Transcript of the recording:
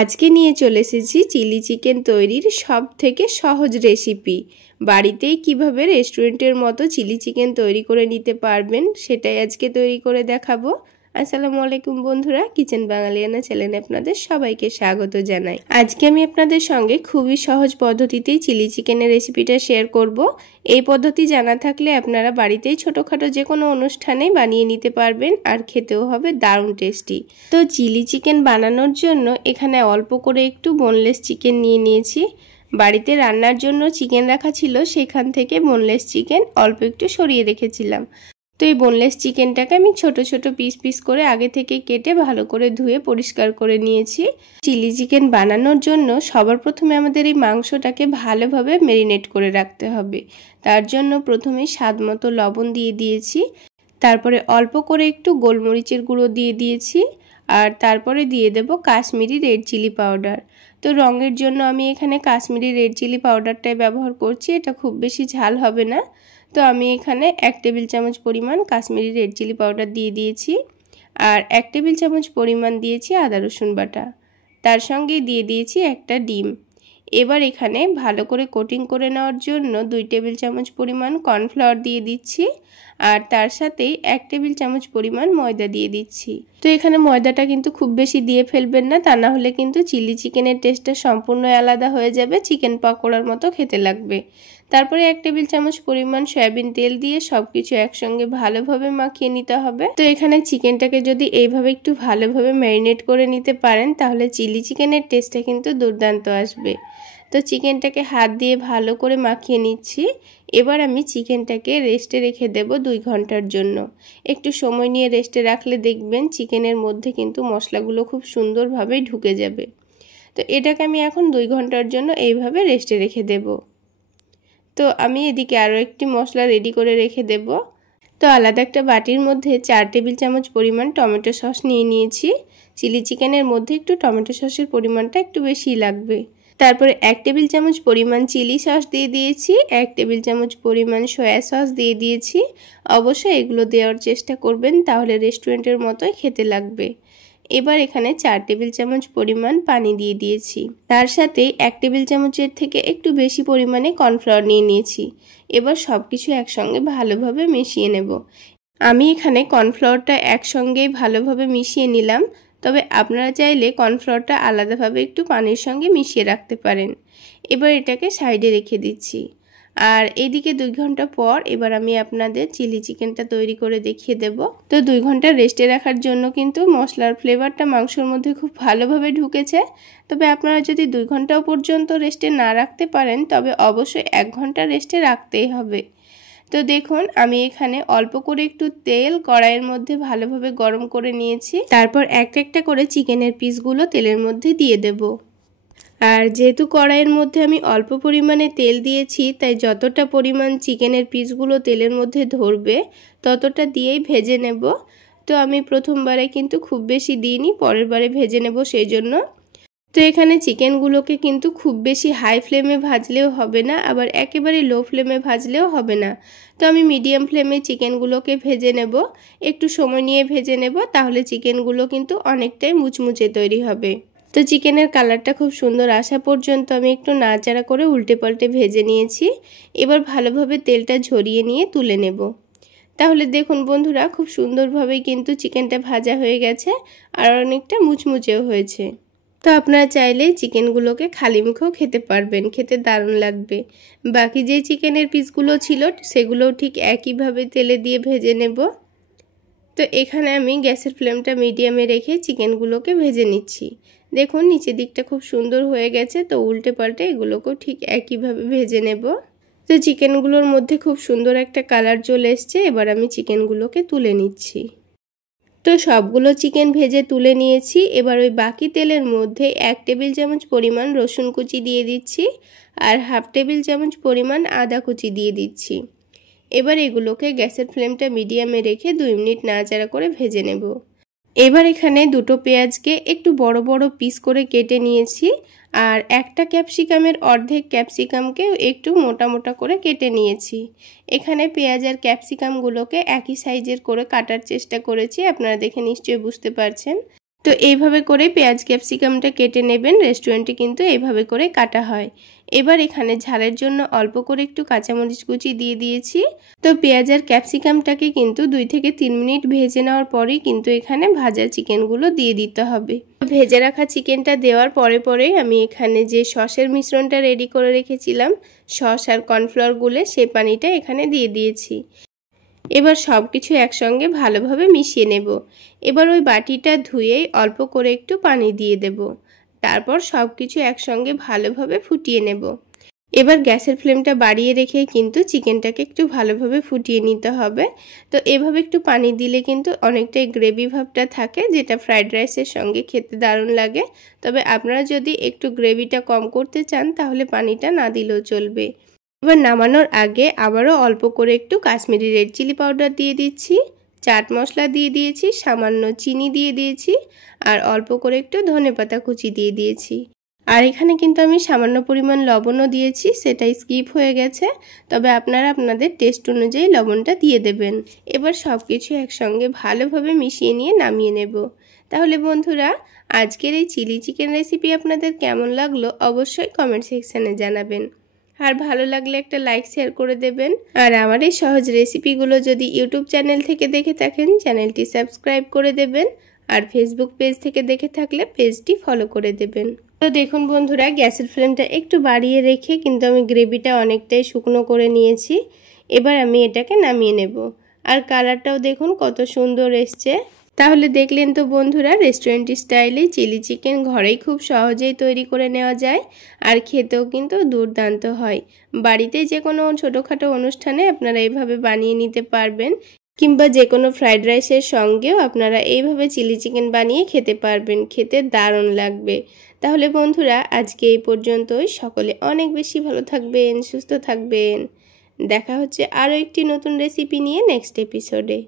আজকে নিয়ে চলে এসেছি চিলি চিকেন তৈরির সবথেকে সহজ রেসিপি। বাড়িতেই কিভাবে রেস্টুরেন্টের মতো চিলি চিকেন তৈরি করে নিতে পারবেন সেটাই আজকে তৈরি করে দেখাবো। আসসালামু আলাইকুম বন্ধুরা, কিচেন বাঙালিয়ানা চ্যানেলে আপনাদের সবাইকে স্বাগত জানাই। আজকে আমি আপনাদের সঙ্গে খুবই সহজ পদ্ধতিতেই চিলি চিকেনের রেসিপিটা শেয়ার করব। এই পদ্ধতি জানা থাকলে আপনারা বাড়িতেই ছোটোখাটো যে কোনো অনুষ্ঠানেই বানিয়ে নিতে পারবেন, আর খেতেও হবে দারুণ টেস্টি। তো চিলি চিকেন বানানোর জন্য এখানে অল্প করে একটু বোনলেস চিকেন নিয়ে নিয়েছি। বাড়িতে রান্নার জন্য চিকেন রাখা ছিল, সেখান থেকে বোনলেস চিকেন অল্প একটু সরিয়ে রেখেছিলাম। তো এই বোনলেস চিকেনটাকে আমি ছোট ছোট পিস করে আগে থেকে কেটে ভালো করে ধুয়ে পরিষ্কার করে নিয়েছি। চিলি চিকেন বানানোর জন্য সবার প্রথমে আমাদের এই মাংসটাকে ভালোভাবে ম্যারিনেট করে রাখতে হবে। তার জন্য প্রথমে স্বাদ মতো লবণ দিয়ে দিয়েছি, তারপরে অল্প করে একটু গোলমরিচের গুঁড়ো দিয়ে দিয়েছি, আর তারপরে দিয়ে দেব কাশ্মীরি রেড চিলি পাউডার। তো রঙের জন্য আমি এখানে কাশ্মীরি রেড চিলি পাউডারটাই ব্যবহার করছি, এটা খুব বেশি ঝাল হবে না। তো আমি এখানে 1 টেবিল চামচ পরিমাণ কাশ্মীরি রেড চিলি পাউডার দিয়ে দিয়েছি, আর 1 টেবিল চামচ পরিমাণ দিয়েছি আদা রসুন বাটা। তার সঙ্গে দিয়ে দিয়েছি একটা ডিম। এবার এখানে ভালো করে কোটিং করে নেওয়ার জন্য 2 টেবিল চামচ পরিমাণ কর্নফ্লাওয়ার দিয়ে দিচ্ছি, আর তার সাথেই 1 টেবিল চামচ পরিমাণ ময়দা দিয়ে দিচ্ছি। তো এখানে ময়দাটা কিন্তু খুব বেশি দিয়ে ফেলবেন না, তা না হলে কিন্তু চিলি চিকেনের টেস্টটা সম্পূর্ণ আলাদা হয়ে যাবে, চিকেন পকোড়ার মতো খেতে লাগবে। তারপরে 1 টেবিল চামচ পরিমাণ সয়াবিন তেল দিয়ে সবকিছু একসঙ্গে ভালোভাবে মাখিয়ে নিতে হবে। তো এখানে চিকেনটাকে যদি এইভাবে একটু ভালোভাবে ম্যারিনেট করে নিতে পারেন তাহলে চিলি চিকেনের টেস্টটা কিন্তু দুর্দান্ত আসবে। তো চিকেনটাকে হাত দিয়ে ভালো করে মাখিয়ে নিচ্ছি। এবার আমি চিকেনটাকে রেস্টে রেখে দেব 2 ঘন্টার জন্য। একটু সময় নিয়ে রেস্টে রাখলে দেখবেন চিকেনের মধ্যে কিন্তু মশলাগুলো খুব সুন্দরভাবে ঢুকে যাবে। তো এটাকে আমি এখন 2 ঘন্টার জন্য এইভাবে রেস্টে রেখে দেব। তো আমি এদিকে আরও একটি মশলা রেডি করে রেখে দেব। তো আলাদা একটা বাটির মধ্যে 4 টেবিল চামচ পরিমাণ টমেটো সস নিয়ে নিয়েছি। চিলি চিকেনের মধ্যে একটু টমেটো সসের পরিমাণটা একটু বেশি লাগবে। তারপরে 1 টেবিল চামচ পরিমাণ চিলি সস দিয়ে দিয়েছি, 1 টেবিল চামচ পরিমাণ সয়া সস দিয়ে দিয়েছি। অবশ্যই এগুলো দেওয়ার চেষ্টা করবেন, তাহলে রেস্টুরেন্টের মতোই খেতে লাগবে। এবার এখানে 4 টেবিল চামচ পরিমাণ পানি দিয়ে দিয়েছি। তার সাথে 1 টেবিল চামচের থেকে একটু বেশি পরিমাণে কর্নফ্লাওয়ার নিয়ে নিয়েছি। এবার সব কিছু একসঙ্গে ভালোভাবে মিশিয়ে নেব। আমি এখানে কর্নফ্লাওয়ারটা একসঙ্গেই ভালোভাবে মিশিয়ে নিলাম, তবে আপনারা চাইলে কর্নফ্লাওয়ারটা আলাদাভাবে একটু পানির সঙ্গে মিশিয়ে রাখতে পারেন। এবার এটাকে সাইডে রেখে দিচ্ছি। আর এদিকে 2 ঘন্টা পর এবার আমি আপনাদের চিলি চিকেনটা তৈরি করে দেখিয়ে দেব। তো 2 ঘন্টা রেস্টে রাখার জন্য কিন্তু মশলার ফ্লেভারটা মাংসের মধ্যে খুব ভালোভাবে ঢুকেছে। তবে আপনারা যদি 2 ঘন্টাও পর্যন্ত রেস্টে না রাখতে পারেন তবে অবশ্যই 1 ঘন্টা রেস্টে রাখতেই হবে। তো দেখুন আমি এখানে অল্প করে একটু তেল কড়াইয়ের মধ্যে ভালোভাবে গরম করে নিয়েছি। তারপর একটা করে চিকেনের পিসগুলো তেলের মধ্যে দিয়ে দেব। আর যেহেতু কড়াইয়ের মধ্যে আমি অল্প পরিমাণে তেল দিয়েছি, তাই যতটা পরিমাণ চিকেনের পিসগুলো তেলের মধ্যে ধরবে ততটা দিয়েই ভেজে নেব। তো আমি প্রথমবারে কিন্তু খুব বেশি দিইনি, পরের বারে ভেজে নেব সেই জন্য। তো এখানে চিকেনগুলোকে কিন্তু খুব বেশি হাই ফ্লেমে ভাজলেও হবে না, আবার একেবারে লো ফ্লেমে ভাজলেও হবে না। তো আমি মিডিয়াম ফ্লেমে চিকেনগুলোকে ভেজে নেব। একটু সময় নিয়ে ভেজে নেব, তাহলে চিকেনগুলো কিন্তু অনেকটাই মুচমুচে তৈরি হবে। তো চিকেনের কালারটা খুব সুন্দর আসা পর্যন্ত আমি একটু নাড়াচাড়া করে উল্টে পাল্টে ভেজে নিয়েছি। এবার ভালোভাবে তেলটা ঝরিয়ে নিয়ে তুলে নেব। তাহলে দেখুন বন্ধুরা, খুব সুন্দরভাবেই কিন্তু চিকেনটা ভাজা হয়ে গেছে, আর অনেকটা মুচমুচেও হয়েছে। তো আপনারা চাইলে চিকেনগুলোকে খালি মুখেও খেতে পারবেন, খেতে দারুণ লাগবে। বাকি যে চিকেনের পিসগুলো ছিল সেগুলোও ঠিক একইভাবে তেলে দিয়ে ভেজে নেব। তো এখানে আমি গ্যাসের ফ্লেমটা মিডিয়ামে রেখে চিকেনগুলোকে ভেজে নিচ্ছি। দেখুন নিচের দিকটা খুব সুন্দর হয়ে গেছে, তো উল্টে পাল্টে এগুলোকেও ঠিক একইভাবে ভেজে নেব। তো চিকেনগুলোর মধ্যে খুব সুন্দর একটা কালার চলে এসছে। এবার আমি চিকেনগুলোকে তুলে নিচ্ছি। তো সবগুলো চিকেন ভেজে তুলে নিয়েছি। এবার ওই বাকি তেলের মধ্যে 1 টেবিল চামচ পরিমাণ রসুন কুচি দিয়ে দিচ্ছি, আর হাফ টেবিল চামচ পরিমাণ আদা কুচি দিয়ে দিচ্ছি। এবার এগুলোকে গ্যাসের ফ্লেমটা মিডিয়ামে রেখে 2 মিনিট নাড়াচাড়া করে ভেজে নেব। এবার এখানে 2টো পেঁয়াজকে একটু বড় বড় পিস করে কেটে নিয়েছি, আর একটা ক্যাপসিকামের অর্ধেক ক্যাপসিকামকে একটু মোটা মোটা করে কেটে নিয়েছি। এখানে পেঁয়াজ আর ক্যাপসিকামগুলোকে একই সাইজের করে কাটার চেষ্টা করেছি, আপনারা দেখে নিশ্চয়ই বুঝতে পারছেন। তো এইভাবে করে পেঁয়াজ ক্যাপসিকামটা কেটে নেবেন। রেস্টুরেন্টে কিন্তু এইভাবে করে কাটা হয়। এবার এখানে ঝালের জন্য অল্প করে একটু কাঁচামরিচ কুচি দিয়ে দিয়েছি। তো পেঁয়াজ আর ক্যাপসিকামটাকে কিন্তু 2 থেকে 3 মিনিট ভেজে নেওয়ার পরেই কিন্তু এখানে ভাজা চিকেনগুলো দিয়ে দিতে হবে। ভেজে রাখা চিকেনটা দেওয়ার পরে আমি এখানে যে সসের মিশ্রণটা রেডি করে রেখেছিলাম, সস আর কর্নফ্লাওয়ার গুলে সেই পানিটা এখানে দিয়ে দিয়েছি। এবার সব কিছু একসঙ্গে ভালোভাবে মিশিয়ে নেব। এবার ওই বাটিটা ধুয়ে অল্প করে একটু পানি দিয়ে দেব। তারপর সব কিছু একসঙ্গে ভালোভাবে ফুটিয়ে নেব। এবার গ্যাসের ফ্লেমটা বাড়িয়ে রেখে কিন্তু চিকেনটাকে একটু ভালোভাবে ফুটিয়ে নিতে হবে। তো এভাবে একটু পানি দিলে কিন্তু অনেকটাই গ্রেভি ভাবটা থাকে, যেটা ফ্রাইড রাইসের সঙ্গে খেতে দারুণ লাগে। তবে আপনারা যদি একটু গ্রেভিটা কম করতে চান তাহলে পানিটা না দিলেও চলবে। এবার নামানোর আগে আবারও অল্প করে একটু কাশ্মীরি রেড চিলি পাউডার দিয়ে দিচ্ছি, চাট মশলা দিয়ে দিয়েছি, সামান্য চিনি দিয়ে দিয়েছি আর অল্প করে একটু ধনেপাতা কুচি দিয়ে দিয়েছি। আর এখানে কিন্তু আমি সামান্য পরিমাণ লবণও দিয়েছি, সেটাই স্কিপ হয়ে গেছে। তবে আপনারা আপনাদের টেস্ট অনুযায়ী লবণটা দিয়ে দেবেন। এবার সব কিছু একসঙ্গে ভালোভাবে মিশিয়ে নিয়ে নামিয়ে নেব। তাহলে বন্ধুরা, আজকের এই চিলি চিকেন রেসিপি আপনাদের কেমন লাগলো অবশ্যই কমেন্ট সেকশানে জানাবেন। আর ভালো লাগলে একটা লাইক শেয়ার করে দেবেন। আর আমার এই সহজ রেসিপিগুলো যদি ইউটিউব চ্যানেল থেকে দেখে থাকেন চ্যানেলটি সাবস্ক্রাইব করে দেবেন। আর ফেসবুক পেজ থেকে দেখে থাকলে পেজটি ফলো করে দেবেন। তো দেখুন বন্ধুরা, গ্যাসের ফ্লেমটা একটু বাড়িয়ে রেখে কিন্তু আমি গ্রেভিটা অনেকটাই শুকনো করে নিয়েছি। এবার আমি এটাকে নামিয়ে নেব। আর কালারটাও দেখুন কত সুন্দর এসছে। তাহলে দেখলেন তো বন্ধুরা, রেস্টুরেন্ট স্টাইলে চিলি চিকেন ঘরেই খুব সহজেই তৈরি করে নেওয়া যায় আর খেতেও কিন্তু দুর্দান্ত হয়। বাড়িতে যে কোনো ছোটোখাটো অনুষ্ঠানে আপনারা এইভাবে বানিয়ে নিতে পারবেন, কিংবা যে কোনো ফ্রাইড রাইসের সঙ্গেও আপনারা এইভাবে চিলি চিকেন বানিয়ে খেতে পারবেন। খেতে দারুণ লাগবে। তাহলে বন্ধুরা, আজকে এই পর্যন্তই। সকলে অনেক বেশি ভালো থাকবেন, সুস্থ থাকবেন। দেখা হচ্ছে আরও একটি নতুন রেসিপি নিয়ে নেক্সট এপিসোডে।